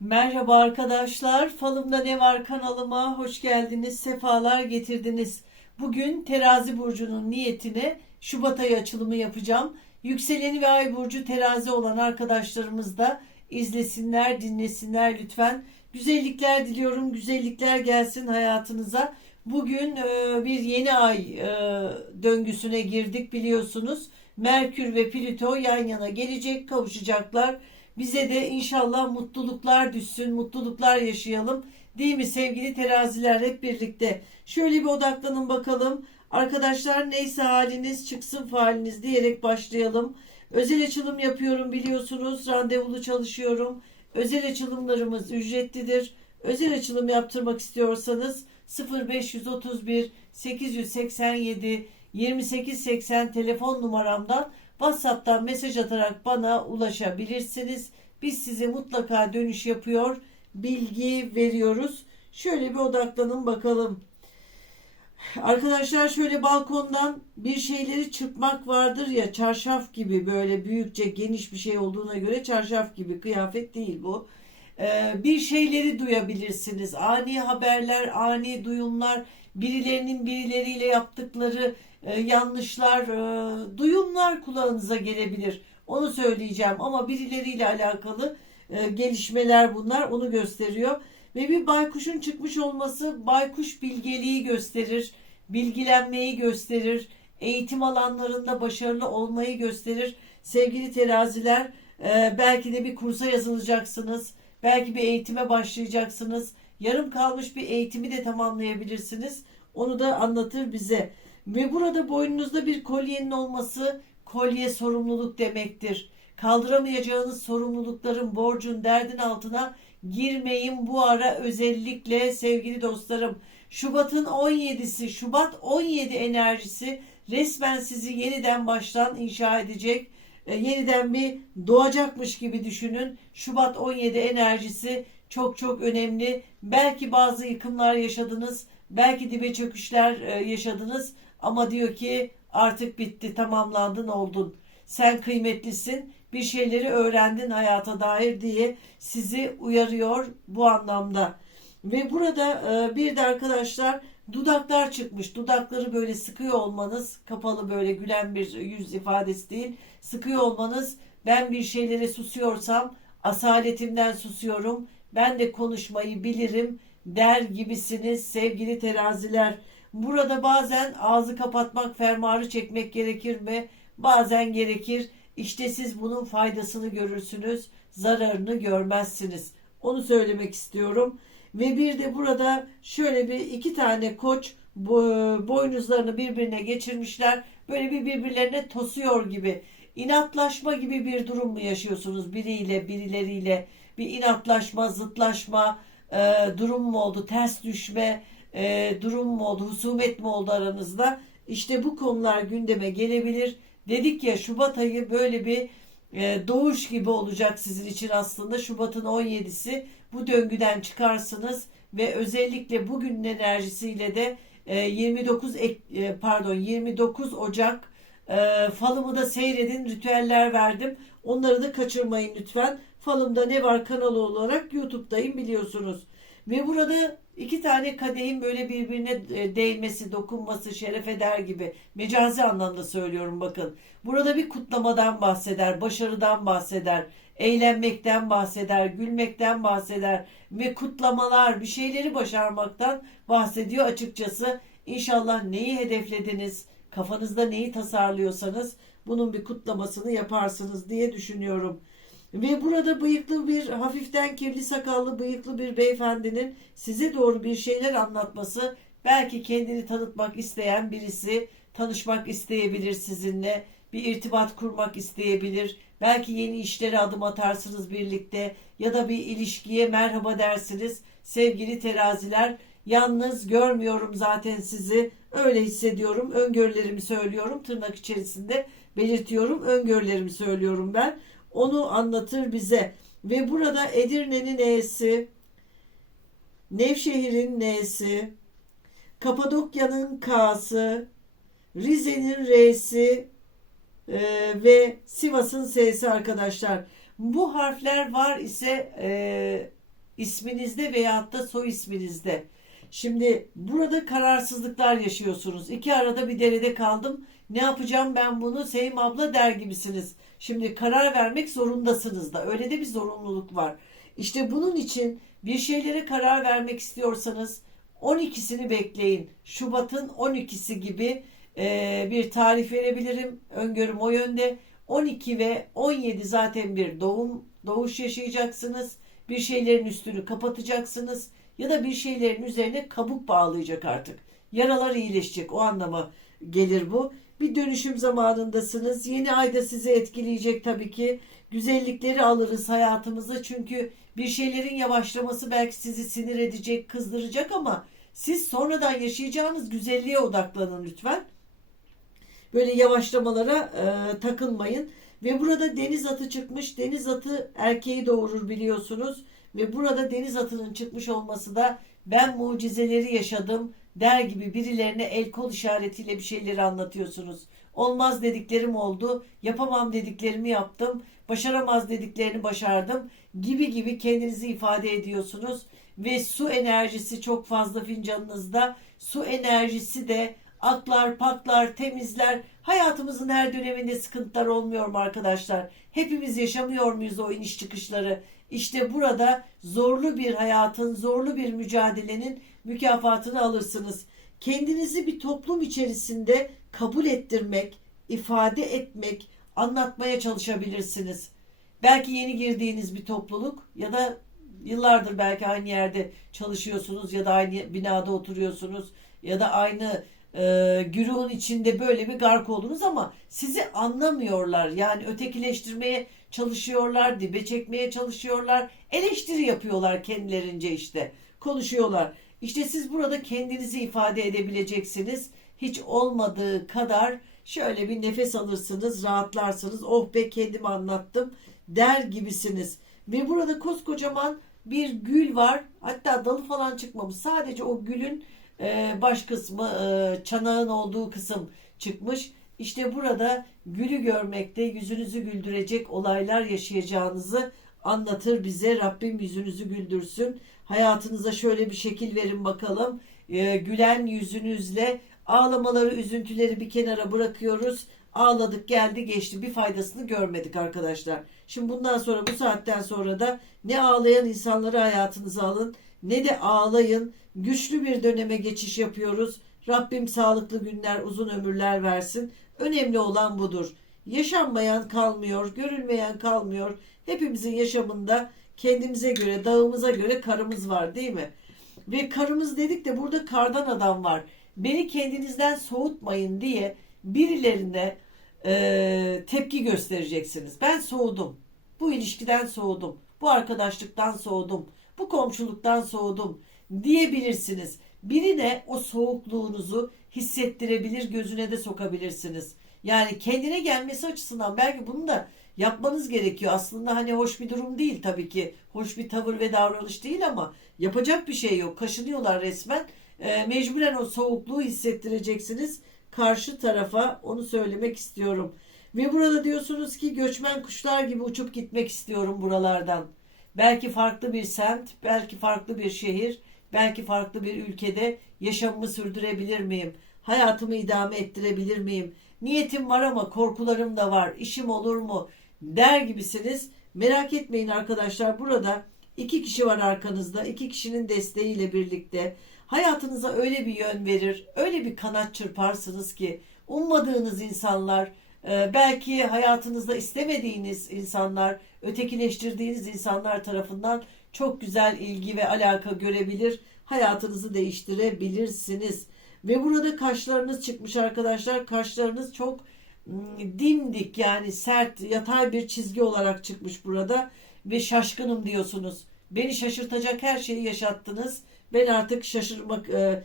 Merhaba arkadaşlar. Falımda ne var kanalıma hoş geldiniz. Sefalar getirdiniz. Bugün terazi burcunun niyetine Şubat ayı açılımı yapacağım. Yükseleni ve ay burcu terazi olan arkadaşlarımız da izlesinler, dinlesinler lütfen. Güzellikler diliyorum. Güzellikler gelsin hayatınıza. Bugün e, bir yeni ay e, döngüsüne girdik biliyorsunuz. Merkür ve Plüto yan yana gelecek, kavuşacaklar. Bize de inşallah mutluluklar düşsün, mutluluklar yaşayalım. Değil mi sevgili teraziler hep birlikte? Şöyle bir odaklanın bakalım. Arkadaşlar neyse haliniz çıksın faliniz diyerek başlayalım. Özel açılım yapıyorum biliyorsunuz. Randevulu çalışıyorum. Özel açılımlarımız ücretlidir. Özel açılım yaptırmak istiyorsanız 0531 887 2880 telefon numaramdan WhatsApp'tan mesaj atarak bana ulaşabilirsiniz. Biz size mutlaka dönüş yapıyor, bilgi veriyoruz. Şöyle bir odaklanın bakalım. Arkadaşlar şöyle balkondan bir şeyleri çırpmak vardır ya çarşaf gibi böyle büyükçe geniş bir şey olduğuna göre çarşaf gibi kıyafet değil bu. Ee, bir şeyleri duyabilirsiniz. Ani haberler, ani duyumlar, birilerinin birileriyle yaptıkları e, yanlışlar, e, duyumlar kulağınıza gelebilir. Onu söyleyeceğim ama birileriyle alakalı e, gelişmeler bunlar onu gösteriyor. Ve bir baykuşun çıkmış olması baykuş bilgeliği gösterir, bilgilenmeyi gösterir, eğitim alanlarında başarılı olmayı gösterir. Sevgili teraziler belki de bir kursa yazılacaksınız, belki bir eğitime başlayacaksınız. Yarım kalmış bir eğitimi de tamamlayabilirsiniz. Onu da anlatır bize. Ve burada boynunuzda bir kolyenin olması kolye sorumluluk demektir. Kaldıramayacağınız sorumlulukların, borcun, derdin altına girmeyin bu ara özellikle sevgili dostlarım. Şubat'ın 17'si, Şubat 17 enerjisi resmen sizi yeniden baştan inşa edecek. E, yeniden bir doğacakmış gibi düşünün. Şubat 17 enerjisi çok çok önemli. Belki bazı yıkımlar yaşadınız, belki dibe çöküşler e, yaşadınız ama diyor ki artık bitti, tamamlandın, oldun. Sen kıymetlisin, bir şeyleri öğrendin hayata dair diye sizi uyarıyor bu anlamda. Ve burada e, bir de arkadaşlar dudaklar çıkmış. Dudakları böyle sıkıyor olmanız, kapalı böyle gülen bir yüz ifadesi değil. Sıkıyor olmanız ben bir şeylere susuyorsam asaletimden susuyorum. Ben de konuşmayı bilirim der gibisiniz sevgili teraziler. Burada bazen ağzı kapatmak, fermuarı çekmek gerekir mi? Bazen gerekir. İşte siz bunun faydasını görürsünüz, zararını görmezsiniz. Onu söylemek istiyorum. Ve bir de burada şöyle bir iki tane koç boynuzlarını birbirine geçirmişler. Böyle bir birbirlerine tosuyor gibi. İnatlaşma gibi bir durum mu yaşıyorsunuz biriyle, birileriyle? Bir inatlaşma, zıtlaşma e, durum mu oldu? Ters düşme e, durum mu oldu? Husumet mi oldu aranızda? İşte bu konular gündeme gelebilir. Dedik ya Şubat ayı böyle bir e, doğuş gibi olacak sizin için aslında. Şubat'ın 17'si bu döngüden çıkarsınız ve özellikle bugünün enerjisiyle de e, 29 ek, e, pardon 29 Ocak e, falımı da seyredin ritüeller verdim. Onları da kaçırmayın lütfen. Falımda ne var kanalı olarak YouTube'dayım biliyorsunuz. Ve burada iki tane kadehin böyle birbirine e, değmesi, dokunması şeref eder gibi. Mecazi anlamda söylüyorum bakın. Burada bir kutlamadan bahseder, başarıdan bahseder, eğlenmekten bahseder, gülmekten bahseder ve kutlamalar, bir şeyleri başarmaktan bahsediyor açıkçası. İnşallah neyi hedeflediniz, kafanızda neyi tasarlıyorsanız bunun bir kutlamasını yaparsınız diye düşünüyorum. Ve burada bıyıklı bir hafiften kirli sakallı bıyıklı bir beyefendinin size doğru bir şeyler anlatması belki kendini tanıtmak isteyen birisi tanışmak isteyebilir sizinle bir irtibat kurmak isteyebilir. Belki yeni işlere adım atarsınız birlikte ya da bir ilişkiye merhaba dersiniz. Sevgili teraziler yalnız görmüyorum zaten sizi. Öyle hissediyorum öngörülerimi söylüyorum tırnak içerisinde belirtiyorum öngörülerimi söylüyorum ben onu anlatır bize. Ve burada Edirne'nin E'si, Nevşehir'in N'si, Kapadokya'nın K'sı, Rize'nin R'si e, ve Sivas'ın S'si arkadaşlar. Bu harfler var ise e, isminizde veyahut da soy isminizde. Şimdi burada kararsızlıklar yaşıyorsunuz. İki arada bir derede kaldım. Ne yapacağım ben bunu Sevim abla der gibisiniz. Şimdi karar vermek zorundasınız da. Öyle de bir zorunluluk var. İşte bunun için bir şeylere karar vermek istiyorsanız 12'sini bekleyin. Şubat'ın 12'si gibi e, bir tarih verebilirim. Öngörüm o yönde. 12 ve 17 zaten bir doğum doğuş yaşayacaksınız. Bir şeylerin üstünü kapatacaksınız ya da bir şeylerin üzerine kabuk bağlayacak artık. Yaralar iyileşecek o anlama gelir bu. Bir dönüşüm zamanındasınız. Yeni ayda sizi etkileyecek tabii ki. Güzellikleri alırız hayatımıza çünkü bir şeylerin yavaşlaması belki sizi sinir edecek, kızdıracak ama siz sonradan yaşayacağınız güzelliğe odaklanın lütfen. Böyle yavaşlamalara e, takılmayın. Ve burada deniz atı çıkmış. Deniz atı erkeği doğurur biliyorsunuz. Ve burada deniz atının çıkmış olması da ben mucizeleri yaşadım der gibi birilerine el kol işaretiyle bir şeyleri anlatıyorsunuz. Olmaz dediklerim oldu, yapamam dediklerimi yaptım, başaramaz dediklerini başardım gibi gibi kendinizi ifade ediyorsunuz. Ve su enerjisi çok fazla fincanınızda. Su enerjisi de aklar, paklar, temizler. Hayatımızın her döneminde sıkıntılar olmuyor mu arkadaşlar? Hepimiz yaşamıyor muyuz o iniş çıkışları? İşte burada zorlu bir hayatın, zorlu bir mücadelenin mükafatını alırsınız. Kendinizi bir toplum içerisinde kabul ettirmek, ifade etmek, anlatmaya çalışabilirsiniz. Belki yeni girdiğiniz bir topluluk ya da yıllardır belki aynı yerde çalışıyorsunuz ya da aynı binada oturuyorsunuz ya da aynı e, güruhun içinde böyle bir gark oldunuz ama sizi anlamıyorlar. Yani ötekileştirmeye çalışıyorlar, dibe çekmeye çalışıyorlar, eleştiri yapıyorlar kendilerince işte. Konuşuyorlar. İşte siz burada kendinizi ifade edebileceksiniz. Hiç olmadığı kadar şöyle bir nefes alırsınız, rahatlarsınız. Oh be kendimi anlattım der gibisiniz. Ve burada koskocaman bir gül var. Hatta dalı falan çıkmamış. Sadece o gülün e, baş kısmı, e, çanağın olduğu kısım çıkmış. İşte burada gülü görmekte yüzünüzü güldürecek olaylar yaşayacağınızı anlatır bize. Rabbim yüzünüzü güldürsün. Hayatınıza şöyle bir şekil verin bakalım. Ee, gülen yüzünüzle ağlamaları, üzüntüleri bir kenara bırakıyoruz. Ağladık geldi geçti bir faydasını görmedik arkadaşlar. Şimdi bundan sonra bu saatten sonra da ne ağlayan insanları hayatınıza alın ne de ağlayın. Güçlü bir döneme geçiş yapıyoruz. Rabbim sağlıklı günler, uzun ömürler versin. Önemli olan budur. Yaşanmayan kalmıyor, görülmeyen kalmıyor. Hepimizin yaşamında kendimize göre, dağımıza göre karımız var değil mi? Ve karımız dedik de burada kardan adam var. Beni kendinizden soğutmayın diye birilerine e, tepki göstereceksiniz. Ben soğudum. Bu ilişkiden soğudum. Bu arkadaşlıktan soğudum. Bu komşuluktan soğudum diyebilirsiniz. Birine o soğukluğunuzu hissettirebilir, gözüne de sokabilirsiniz. Yani kendine gelmesi açısından belki bunu da yapmanız gerekiyor. Aslında hani hoş bir durum değil tabii ki. Hoş bir tavır ve davranış değil ama yapacak bir şey yok. Kaşınıyorlar resmen. E, mecburen o soğukluğu hissettireceksiniz karşı tarafa. Onu söylemek istiyorum. Ve burada diyorsunuz ki göçmen kuşlar gibi uçup gitmek istiyorum buralardan. Belki farklı bir semt, belki farklı bir şehir, belki farklı bir ülkede yaşamımı sürdürebilir miyim? Hayatımı idame ettirebilir miyim? Niyetim var ama korkularım da var. İşim olur mu? Der gibisiniz. Merak etmeyin arkadaşlar. Burada iki kişi var arkanızda. İki kişinin desteğiyle birlikte hayatınıza öyle bir yön verir, öyle bir kanat çırparsınız ki ummadığınız insanlar, belki hayatınızda istemediğiniz insanlar, ötekileştirdiğiniz insanlar tarafından çok güzel ilgi ve alaka görebilir, hayatınızı değiştirebilirsiniz. Ve burada kaşlarınız çıkmış arkadaşlar. Kaşlarınız çok ım, dimdik yani sert yatay bir çizgi olarak çıkmış burada ve şaşkınım diyorsunuz. Beni şaşırtacak her şeyi yaşattınız. Ben artık şaşırmak e,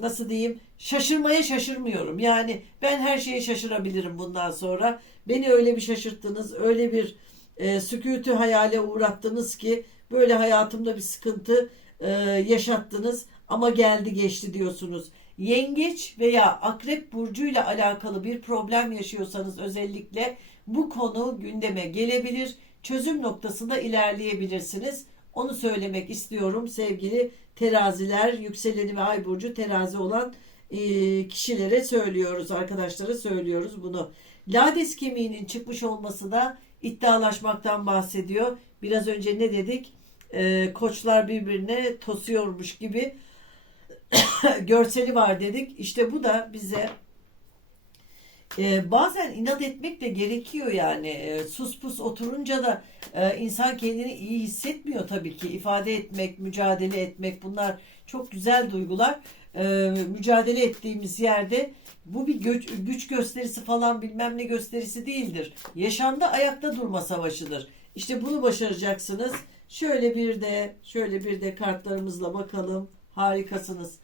nasıl diyeyim şaşırmaya şaşırmıyorum. Yani ben her şeye şaşırabilirim bundan sonra. Beni öyle bir şaşırttınız, öyle bir e, sükûtü hayale uğrattınız ki böyle hayatımda bir sıkıntı e, yaşattınız ama geldi geçti diyorsunuz. Yengeç veya akrep burcuyla alakalı bir problem yaşıyorsanız özellikle bu konu gündeme gelebilir. Çözüm noktasında ilerleyebilirsiniz. Onu söylemek istiyorum sevgili teraziler, yükseleni ve ay burcu terazi olan e, kişilere söylüyoruz, arkadaşlara söylüyoruz bunu. Lades kemiğinin çıkmış olması da iddialaşmaktan bahsediyor. Biraz önce ne dedik? E, koçlar birbirine tosuyormuş gibi görseli var dedik. İşte bu da bize e, bazen inat etmek de gerekiyor yani. E, sus pus oturunca da e, insan kendini iyi hissetmiyor tabii ki. İfade etmek, mücadele etmek bunlar çok güzel duygular. E, mücadele ettiğimiz yerde bu bir güç, güç gösterisi falan bilmem ne gösterisi değildir. Yaşamda ayakta durma savaşıdır. İşte bunu başaracaksınız. Şöyle bir de şöyle bir de kartlarımızla bakalım. Harikasınız.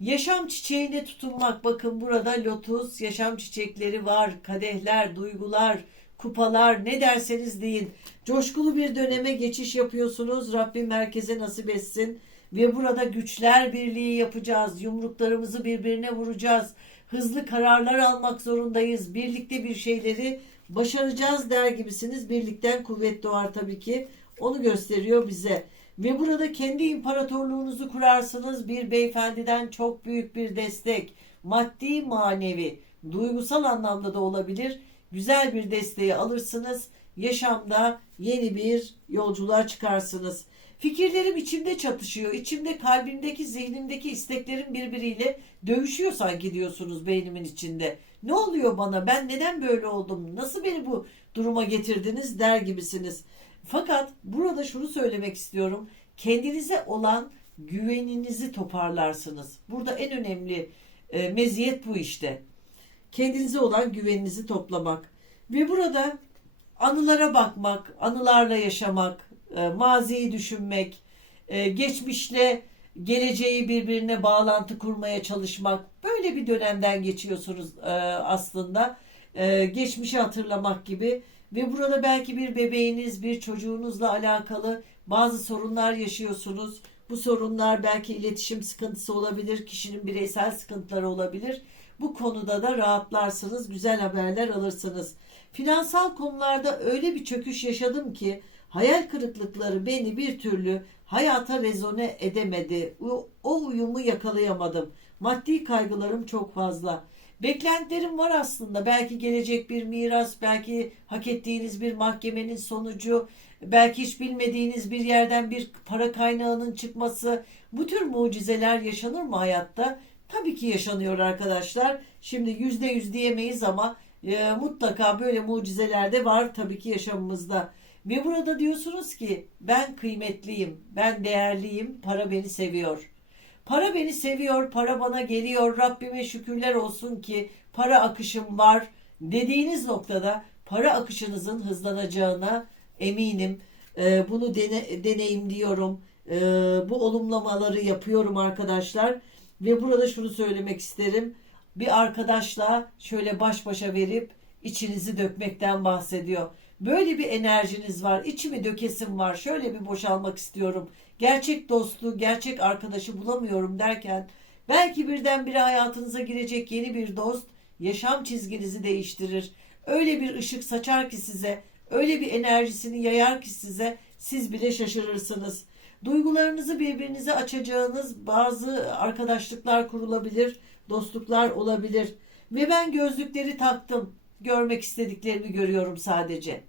Yaşam çiçeğine tutunmak. Bakın burada lotus, yaşam çiçekleri var. Kadehler, duygular, kupalar ne derseniz deyin. Coşkulu bir döneme geçiş yapıyorsunuz. Rabbim merkeze nasip etsin. Ve burada güçler birliği yapacağız. Yumruklarımızı birbirine vuracağız. Hızlı kararlar almak zorundayız. Birlikte bir şeyleri başaracağız der gibisiniz. Birlikten kuvvet doğar tabii ki. Onu gösteriyor bize. Ve burada kendi imparatorluğunuzu kurarsınız. Bir beyefendiden çok büyük bir destek. Maddi, manevi, duygusal anlamda da olabilir. Güzel bir desteği alırsınız. Yaşamda yeni bir yolculuğa çıkarsınız. Fikirlerim içimde çatışıyor. İçimde kalbimdeki, zihnimdeki isteklerim birbiriyle dövüşüyor sanki diyorsunuz beynimin içinde. Ne oluyor bana? Ben neden böyle oldum? Nasıl beni bu duruma getirdiniz der gibisiniz. Fakat burada şunu söylemek istiyorum. Kendinize olan güveninizi toparlarsınız. Burada en önemli e, meziyet bu işte. Kendinize olan güveninizi toplamak. Ve burada anılara bakmak, anılarla yaşamak, e, maziyi düşünmek, e, geçmişle geleceği birbirine bağlantı kurmaya çalışmak. Böyle bir dönemden geçiyorsunuz e, aslında. E, geçmişi hatırlamak gibi ve burada belki bir bebeğiniz, bir çocuğunuzla alakalı bazı sorunlar yaşıyorsunuz. Bu sorunlar belki iletişim sıkıntısı olabilir, kişinin bireysel sıkıntıları olabilir. Bu konuda da rahatlarsınız, güzel haberler alırsınız. Finansal konularda öyle bir çöküş yaşadım ki hayal kırıklıkları beni bir türlü hayata rezone edemedi. O, o uyumu yakalayamadım. Maddi kaygılarım çok fazla. Beklentilerim var aslında. Belki gelecek bir miras, belki hak ettiğiniz bir mahkemenin sonucu, belki hiç bilmediğiniz bir yerden bir para kaynağının çıkması. Bu tür mucizeler yaşanır mı hayatta? Tabii ki yaşanıyor arkadaşlar. Şimdi yüzde yüz diyemeyiz ama e, mutlaka böyle mucizeler de var tabii ki yaşamımızda. Ve burada diyorsunuz ki ben kıymetliyim, ben değerliyim, para beni seviyor. Para beni seviyor, para bana geliyor. Rabbime şükürler olsun ki para akışım var dediğiniz noktada para akışınızın hızlanacağına eminim. Ee, bunu dene, deneyimliyorum. Ee, bu olumlamaları yapıyorum arkadaşlar. Ve burada şunu söylemek isterim. Bir arkadaşla şöyle baş başa verip içinizi dökmekten bahsediyor. Böyle bir enerjiniz var. içimi dökesim var. Şöyle bir boşalmak istiyorum. Gerçek dostu, gerçek arkadaşı bulamıyorum derken belki birdenbire hayatınıza girecek yeni bir dost yaşam çizginizi değiştirir. Öyle bir ışık saçar ki size, öyle bir enerjisini yayar ki size siz bile şaşırırsınız. Duygularınızı birbirinize açacağınız bazı arkadaşlıklar kurulabilir, dostluklar olabilir. Ve ben gözlükleri taktım. Görmek istediklerimi görüyorum sadece.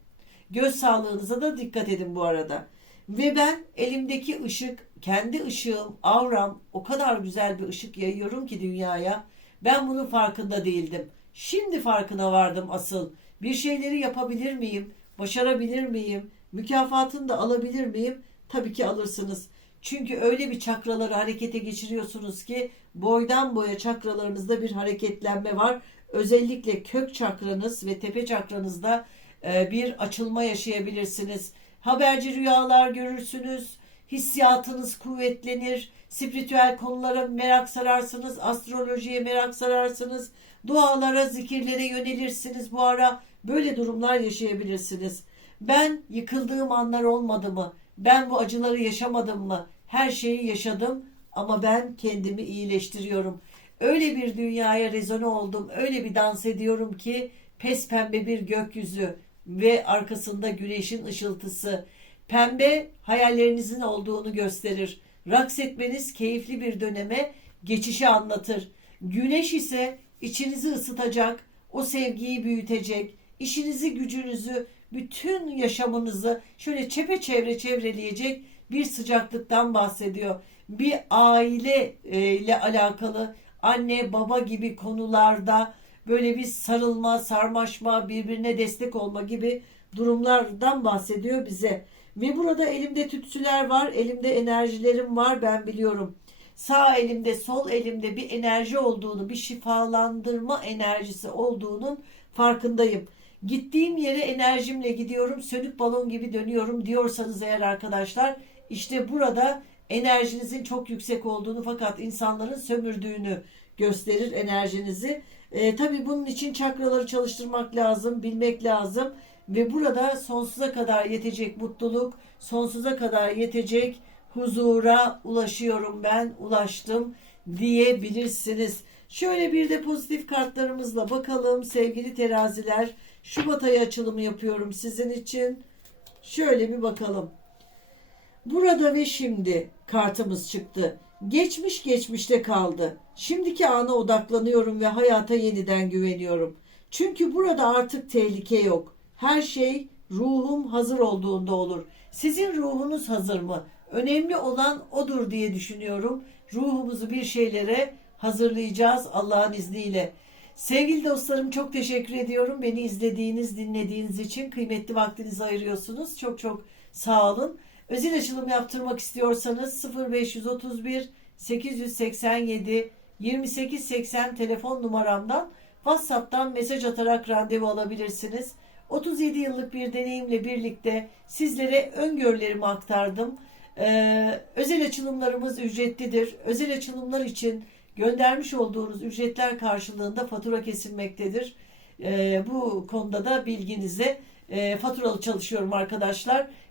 Göz sağlığınıza da dikkat edin bu arada. Ve ben elimdeki ışık, kendi ışığım, avram o kadar güzel bir ışık yayıyorum ki dünyaya. Ben bunun farkında değildim. Şimdi farkına vardım asıl. Bir şeyleri yapabilir miyim? Başarabilir miyim? Mükafatını da alabilir miyim? Tabii ki alırsınız. Çünkü öyle bir çakraları harekete geçiriyorsunuz ki boydan boya çakralarınızda bir hareketlenme var. Özellikle kök çakranız ve tepe çakranızda bir açılma yaşayabilirsiniz. Haberci rüyalar görürsünüz. Hissiyatınız kuvvetlenir. Spiritüel konulara merak sararsınız. Astrolojiye merak sararsınız. Dualara, zikirlere yönelirsiniz bu ara. Böyle durumlar yaşayabilirsiniz. Ben yıkıldığım anlar olmadı mı? Ben bu acıları yaşamadım mı? Her şeyi yaşadım ama ben kendimi iyileştiriyorum. Öyle bir dünyaya rezone oldum. Öyle bir dans ediyorum ki pes pembe bir gökyüzü ve arkasında güneşin ışıltısı. Pembe hayallerinizin olduğunu gösterir. Raks etmeniz keyifli bir döneme geçişi anlatır. Güneş ise içinizi ısıtacak, o sevgiyi büyütecek, işinizi, gücünüzü, bütün yaşamınızı şöyle çepeçevre çevreleyecek bir sıcaklıktan bahsediyor. Bir aile e, ile alakalı anne baba gibi konularda böyle bir sarılma, sarmaşma, birbirine destek olma gibi durumlardan bahsediyor bize. Ve burada elimde tütsüler var, elimde enerjilerim var ben biliyorum. Sağ elimde, sol elimde bir enerji olduğunu, bir şifalandırma enerjisi olduğunun farkındayım. Gittiğim yere enerjimle gidiyorum, sönük balon gibi dönüyorum diyorsanız eğer arkadaşlar, işte burada enerjinizin çok yüksek olduğunu fakat insanların sömürdüğünü gösterir enerjinizi. E, tabii bunun için çakraları çalıştırmak lazım, bilmek lazım ve burada sonsuza kadar yetecek mutluluk, sonsuza kadar yetecek huzura ulaşıyorum ben, ulaştım diyebilirsiniz. Şöyle bir de pozitif kartlarımızla bakalım sevgili teraziler. Şubat ayı açılımı yapıyorum sizin için. Şöyle bir bakalım. Burada ve şimdi kartımız çıktı. Geçmiş geçmişte kaldı. Şimdiki ana odaklanıyorum ve hayata yeniden güveniyorum. Çünkü burada artık tehlike yok. Her şey ruhum hazır olduğunda olur. Sizin ruhunuz hazır mı? Önemli olan odur diye düşünüyorum. Ruhumuzu bir şeylere hazırlayacağız Allah'ın izniyle. Sevgili dostlarım çok teşekkür ediyorum. Beni izlediğiniz, dinlediğiniz için kıymetli vaktinizi ayırıyorsunuz. Çok çok sağ olun. Özel açılım yaptırmak istiyorsanız 0531 887 2880 telefon numaramdan WhatsApp'tan mesaj atarak randevu alabilirsiniz. 37 yıllık bir deneyimle birlikte sizlere öngörülerimi aktardım. Ee, özel açılımlarımız ücretlidir. Özel açılımlar için göndermiş olduğunuz ücretler karşılığında fatura kesilmektedir. Ee, bu konuda da bilginize e, faturalı çalışıyorum arkadaşlar.